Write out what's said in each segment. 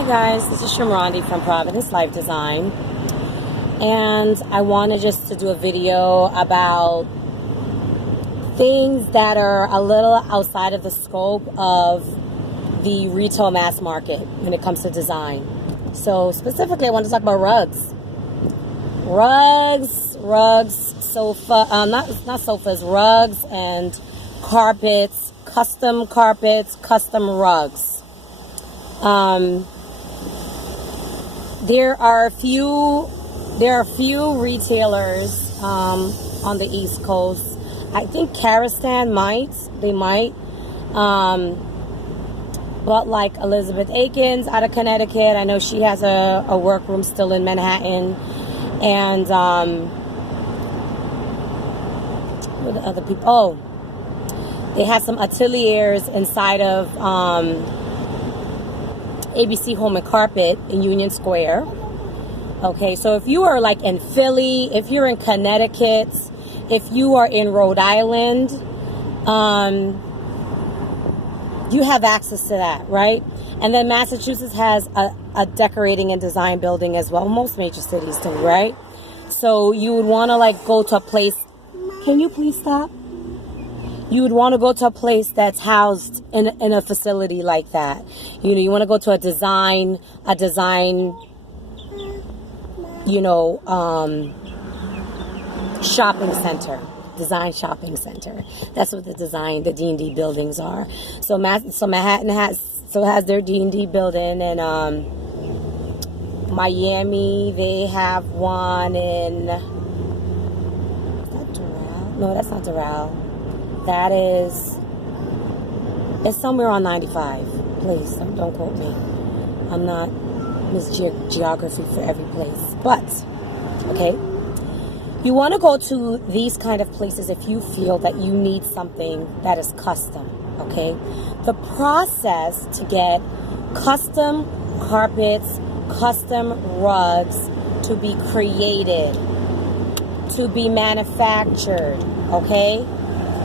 Hi guys, this is Shamrondi from Providence Life Design, and I wanted just to do a video about things that are a little outside of the scope of the retail mass market when it comes to design. So specifically, I want to talk about rugs, not sofas, rugs and carpets, custom rugs. There are a few retailers on the East Coast. I think Karistan might, but like Elizabeth Akins out of Connecticut, I know she has a workroom still in Manhattan, and what are the other people? Oh, they have some ateliers inside of ABC Home and Carpet in Union Square. Okay, so if you are like in Philly, if you're in Connecticut, if you are in Rhode Island, you have access to that, right? And then Massachusetts has a decorating and design building as well. Most major cities do, right? So you would want to like go to a place. Can you please stop? You would want to go to a place that's housed in a facility like that. You know, you want to go to a design, shopping center, design shopping center. That's what the D&D buildings are. So Manhattan has their D&D building, and Miami, they have one in, is that Doral? No, that's not Doral. That is, it's somewhere on 95. Please, don't quote me. I'm not Miss Geography for every place. But, okay, you want to go to these kind of places if you feel that you need something that is custom, okay? The process to get custom carpets, custom rugs to be created, to be manufactured, okay?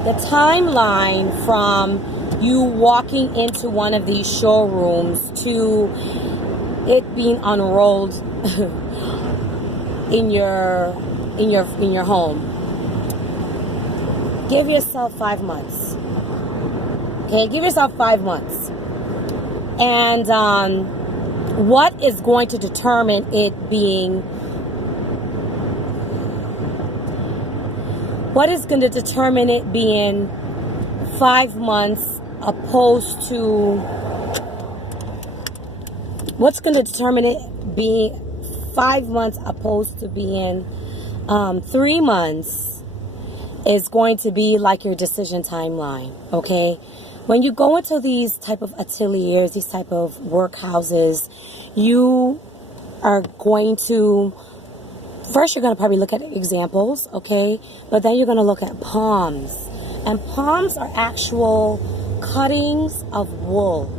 The timeline from you walking into one of these showrooms to it being unrolled in your home. Give yourself 5 months. Okay, give yourself 5 months. And what is going to determine it being? What is going to determine it being 5 months opposed to? What's going to determine it being 5 months opposed to being 3 months is going to be like your decision timeline, okay? When you go into these type of ateliers, these type of workhouses, you are going to, first you're going to probably look at examples, okay? But then you're going to look at palms. And palms are actual cuttings of wool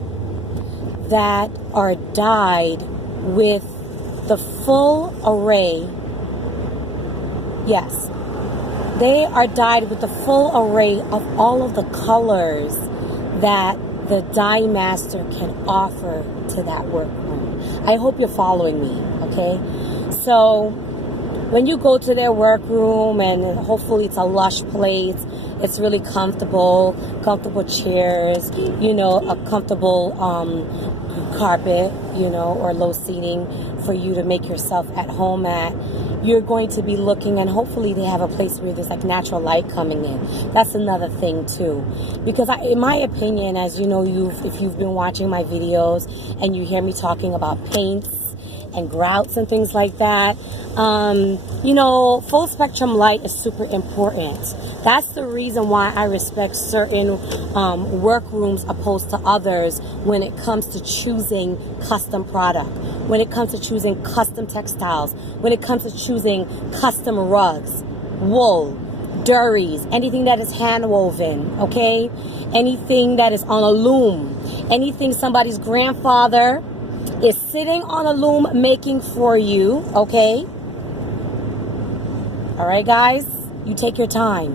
that are dyed with the full array. Yes, they are dyed with the full array of all of the colors that the dye master can offer to that workroom. I hope you're following me, okay? So when you go to their workroom, and hopefully it's a lush place, it's really comfortable chairs, a comfortable carpet, or low seating for you to make yourself at home at. You're going to be looking, and hopefully they have a place where there's like natural light coming in. That's another thing too, because in my opinion, as you know, if you've been watching my videos and you hear me talking about paints and grouts and things like that, full spectrum light is super important. That's the reason why I respect certain workrooms opposed to others when it comes to choosing custom product, when it comes to choosing custom textiles, when it comes to choosing custom rugs, wool, durries, anything that is hand woven, okay? Anything that is on a loom, anything somebody's grandfather is sitting on a loom making for you, okay? All right, guys, you take your time.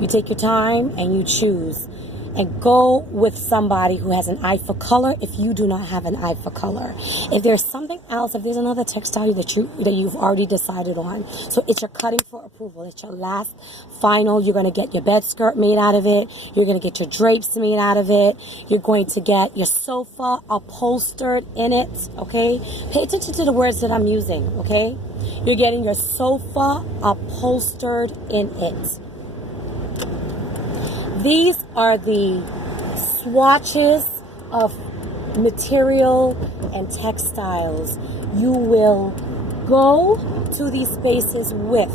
You take your time and you choose. and go with somebody who has an eye for color if you do not have an eye for color. If there's something else, if there's another textile that you've already decided on, so it's your cutting for approval. It's your last final. You're going to get your bed skirt made out of it. You're going to get your drapes made out of it. You're going to get your sofa upholstered in it, okay? Pay attention to the words that I'm using, okay? You're getting your sofa upholstered in it. These are the swatches of material and textiles you will go to these spaces with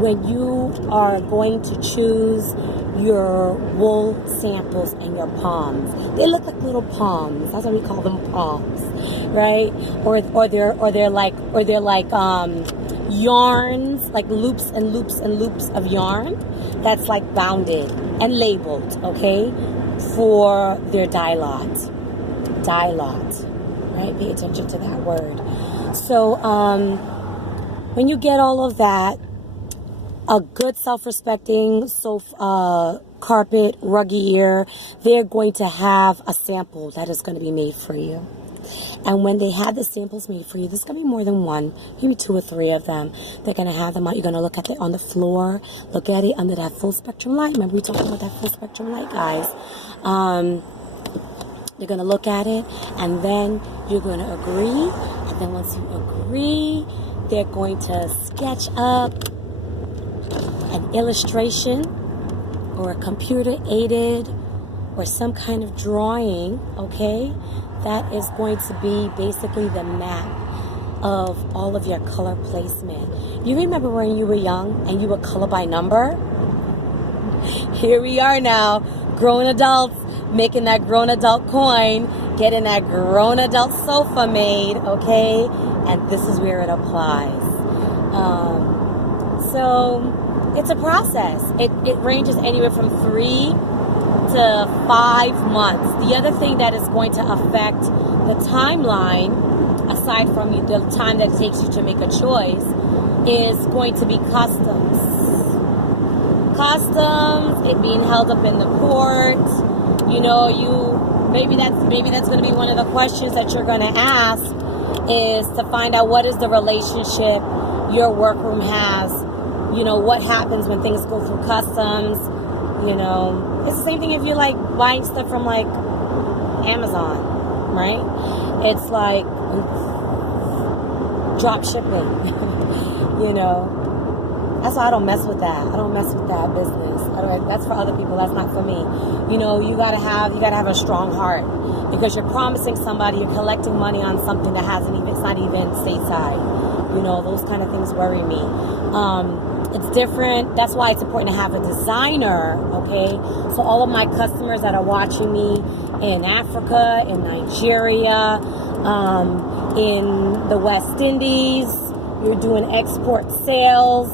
when you are going to choose your wool samples and your palms. They look like little palms. That's why we call them palms, right? Or they're like yarns, like loops and loops and loops of yarn that's like bounded and labeled, okay, for their dye lot, right? Pay attention to that word. So when you get all of that, a good self-respecting carpet, ruggier, they're going to have a sample that is going to be made for you. And when they have the samples made for you, there's going to be more than one, maybe 2 or 3 of them. They're going to have them out. You're going to look at it on the floor, look at it under that full spectrum light. Remember we talked about that full spectrum light, guys. You're going to look at it, and then you're going to agree. And then once you agree, they're going to sketch up an illustration or a computer-aided or some kind of drawing, okay? That is going to be basically the map of all of your color placement. You remember when you were young and you would color by number? Here we are now, grown adults, making that grown adult coin, getting that grown adult sofa made, okay? And this is where it applies. So it's a process. It ranges anywhere from 3 to 5 months. The other thing that is going to affect the timeline, aside from the time that it takes you to make a choice, is going to be customs. Customs, it being held up in the court. You know, maybe that's going to be one of the questions that you're going to ask, is to find out what is the relationship your workroom has. You know, what happens when things go through customs. You know, it's the same thing if you're like buying stuff from like Amazon, right? It's like drop shipping. You know, that's why I don't mess with that. I don't mess with that business. That's for other people. That's not for me. You know, you gotta have a strong heart, because you're promising somebody, you're collecting money on something that it's not even stateside. You know, those kind of things worry me. It's different. That's why it's important to have a designer, okay? So all of my customers that are watching me in Africa, in Nigeria, in the West Indies, you're doing export sales,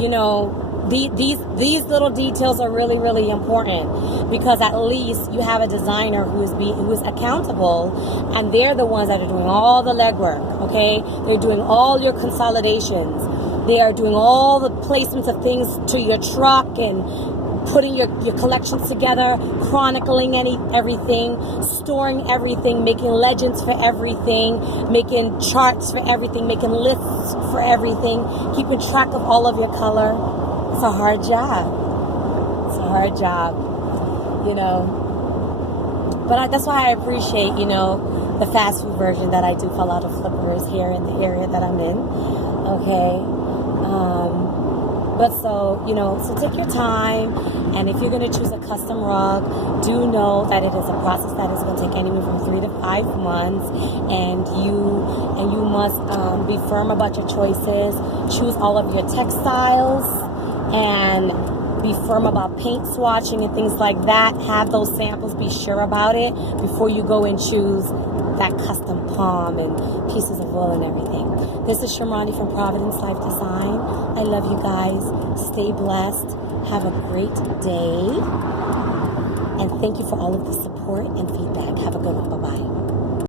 you know, these little details are really, really important, because at least you have a designer who's accountable, and they're the ones that are doing all the legwork, okay? They're doing all your consolidations. They are doing all the placements of things to your truck and putting your collections together, chronicling everything, storing everything, making legends for everything, making charts for everything, making lists for everything, keeping track of all of your color. It's a hard job. It's a hard job, you know. But that's why I appreciate, you know, the fast food version that I do for a lot of flippers here in the area that I'm in. Okay. But so, you know, so take your time, and if you're going to choose a custom rug, do know that it is a process that is going to take anywhere from 3 to 5 months, and you must be firm about your choices. Choose all of your textiles, and be firm about paint swatching and things like that. Have those samples, be sure about it before you go and choose that custom palm and pieces of wool and everything. This is Shamrani from Providence Life Design. I love you guys. Stay blessed. Have a great day. And thank you for all of the support and feedback. Have a good one. Bye-bye.